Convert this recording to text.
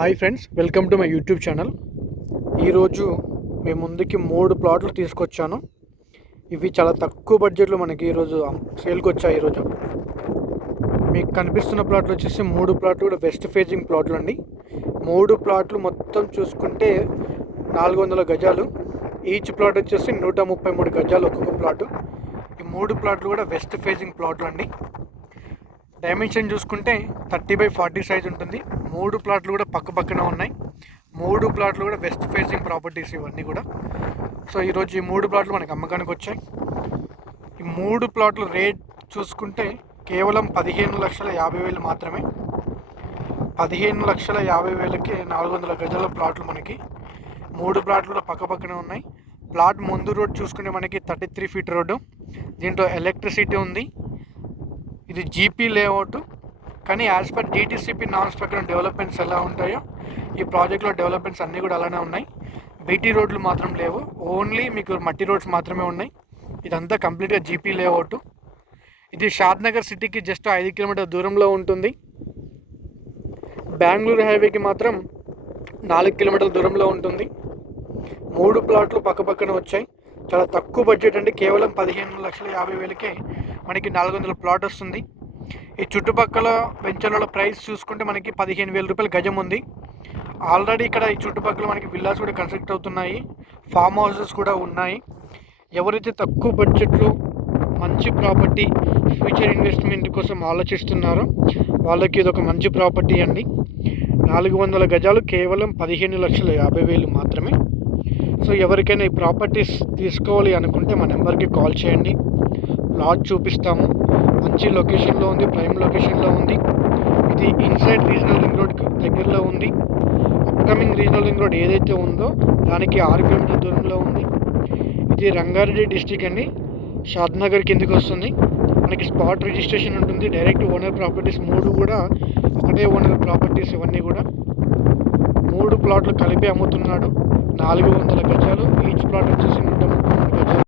Hi friends welcome to my YouTube channel. ఈరోజు మీ ముందుకి మూడు ప్లాట్లు తీసుకొచ్చాను. ఇవి చాలా తక్కువ బడ్జెట్లో మనకి ఈరోజు సేల్కి వచ్చాయి ఈరోజు మీకు కనిపిస్తున్న ప్లాట్లు వచ్చేసి మూడు ప్లాట్లు కూడా వెస్ట్ ఫేజింగ్ ప్లాట్లు అండి. మూడు ప్లాట్లు మొత్తం చూసుకుంటే నాలుగు వందల గజాలు. ఈచ్ ప్లాట్ వచ్చేసి నూట ముప్పై మూడు గజాలు ఒక్కొక్క ప్లాటు. ఈ మూడు ప్లాట్లు కూడా వెస్ట్ ఫేజింగ్ ప్లాట్లు అండి. డైమెన్షన్ చూసుకుంటే థర్టీ బై ఫార్టీ సైజ్ ఉంటుంది. మూడు ప్లాట్లు కూడా పక్క పక్కన ఉన్నాయి. మూడు ప్లాట్లు కూడా వెస్ట్ ఫేసింగ్ ప్రాపర్టీస్ ఇవన్నీ కూడా. సో ఈరోజు ఈ మూడు ప్లాట్లు మనకి అమ్మకానికి వచ్చాయి. ఈ మూడు ప్లాట్లు రేట్ చూసుకుంటే కేవలం పదిహేను లక్షల యాభై వేలు మాత్రమే. పదిహేను లక్షల యాభై వేలకి నాలుగు వందల గజాల ప్లాట్లు మనకి. మూడు ప్లాట్లు కూడా పక్క పక్కనే ఉన్నాయి. ప్లాట్ ముందు రోడ్ చూసుకుంటే మనకి థర్టీ త్రీ ఫీట్ రోడ్డు. దీంట్లో ఎలక్ట్రిసిటీ ఉంది. ఇది జీపీ లేఅవుట్. కానీ యాజ్ పర్ డిటీసీపీ నామ్స్ ప్రకారం డెవలప్మెంట్స్ ఎలా ఉంటాయో ఈ ప్రాజెక్ట్లో డెవలప్మెంట్స్ అన్నీ కూడా అలానే ఉన్నాయి. బీటీ రోడ్లు మాత్రం లేవు. ఓన్లీ మీకు మట్టి రోడ్స్ మాత్రమే ఉన్నాయి. ఇదంతా కంప్లీట్గా జీపీ లేఅవుట్ ఇది షాద్నగర్ సిటీకి జస్ట్ ఐదు కిలోమీటర్ దూరంలో ఉంటుంది. బెంగళూరు హైవేకి మాత్రం నాలుగు కిలోమీటర్ల దూరంలో ఉంటుంది. మూడు ప్లాట్లు పక్కపక్కన వచ్చాయి. చాలా తక్కువ బడ్జెట్ అండి కేవలం పదిహేను లక్షల యాభై వేలకే మనకి నాలుగు వందల ప్లాట్ వస్తుంది. ఈ చుట్టుపక్కల వెంచర్లలో ప్రైస్ చూసుకుంటే మనకి పదిహేను వేల రూపాయల గజం ఉంది. ఆల్రెడీ ఇక్కడ ఈ చుట్టుపక్కల మనకి విల్లాస్ కూడా కన్స్ట్రక్ట్ అవుతున్నాయి. ఫామ్ హౌసెస్ కూడా ఉన్నాయి. ఎవరైతే తక్కువ బడ్జెట్లో మంచి ప్రాపర్టీ ఫ్యూచర్ ఇన్వెస్ట్మెంట్ కోసం ఆలోచిస్తున్నారో వాళ్ళకి ఇది ఒక మంచి ప్రాపర్టీ అండి. నాలుగు వందల గజాలు కేవలం పదిహేను లక్షల యాభై వేలు మాత్రమే. సో ఎవరికైనా ఈ ప్రాపర్టీస్ తీసుకోవాలి అనుకుంటే మా నెంబర్కి కాల్ చేయండి. ప్లాట్ చూపిస్తాము. మంచి లొకేషన్లో ఉంది ప్రైమ్ లొకేషన్లో ఉంది. ఇది ఇన్సైడ్ రీజనల్ రింగ్ రోడ్కి దగ్గరలో ఉంది. అప్కమింగ్ రీజనల్ రింగ్ రోడ్ ఏదైతే ఉందో దానికి ఆరు కిలోమీటర్ దూరంలో ఉంది. ఇది రంగారెడ్డి డిస్టిక్ అండి. షాద్నగర్ కిందికి వస్తుంది. మనకి స్పాట్ రిజిస్ట్రేషన్ ఉంటుంది. డైరెక్ట్ ఓనర్ ప్రాపర్టీస్ మూడు కూడా ఒకటే ఓనర్ ప్రాపర్టీస్ ఇవన్నీ కూడా. మూడు ప్లాట్లు కలిపి అమ్ముతున్నాడు. నాలుగు వందల గజాలు. ఈచ్ ప్లాట్ వచ్చేసి నూట ముప్పై మూడు గజాలు.